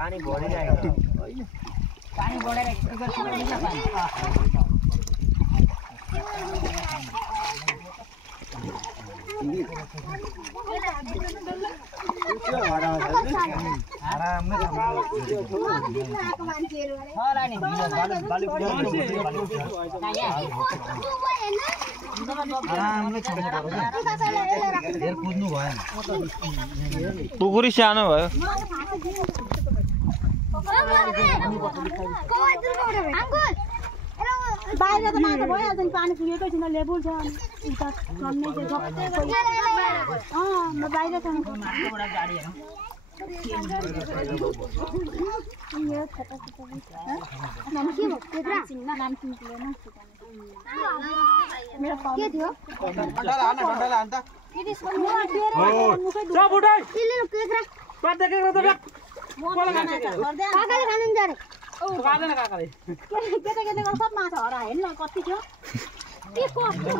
पानी बढिरहेको पानी बढेर पुकुरी सानो भयो बाहिर त माछा भइहाल्छ नि पानी पुगेकै छैन लेबुल छ उता छन्ने के छ म बाहिर छ नाम के हो केद्रा नाम चिन्दैन मेरो के थियो डन्डा हान त जा बुढाइ इले केद्रा पाते केद्रा त काकाले खानु जारे खादैन काकाले केटा सब माछा हरा हेर्न कति थियो के कस्तो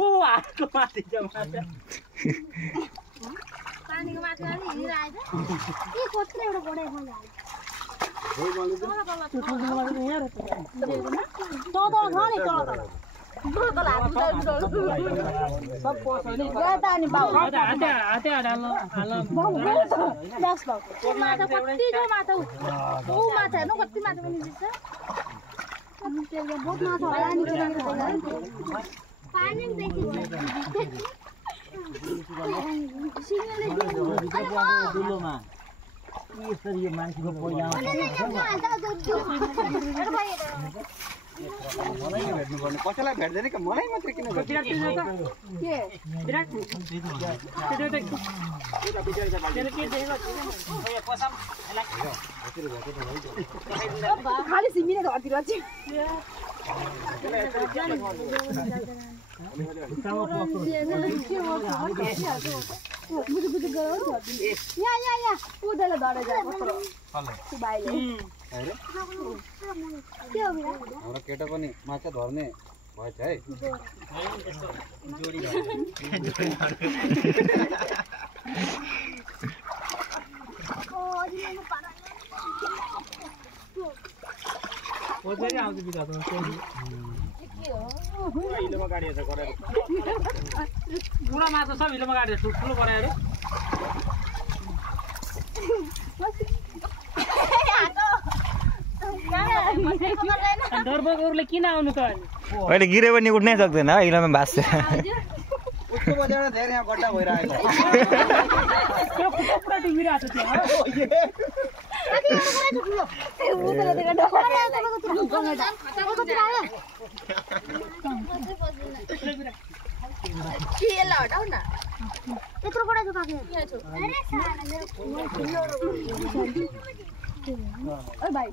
ओ हातको माथि छ माछा पानीको माछा अलि हिँडिरहेछ के कस्तो एउटा बडे खान्छ कसैलाई भेट्दैन कि मलाई मात्र किन खाली सिमिने घरतिर चाहिँ यहाँ उधर धरे जा हाम्रो केटा पनि माछा धर्ने भएछ है हिलोमा गाडी छ गरेर बुढा माछा सब हिलोमा गाडी ठुल्ठुलो बनाएर डरबगहरूले किन आउनु त अहिले गिरे पनि उठ्नै सक्दैन हिलोमा भास्छ उसको बजार धेरै यहाँ गड्डा भइरहेको भाइ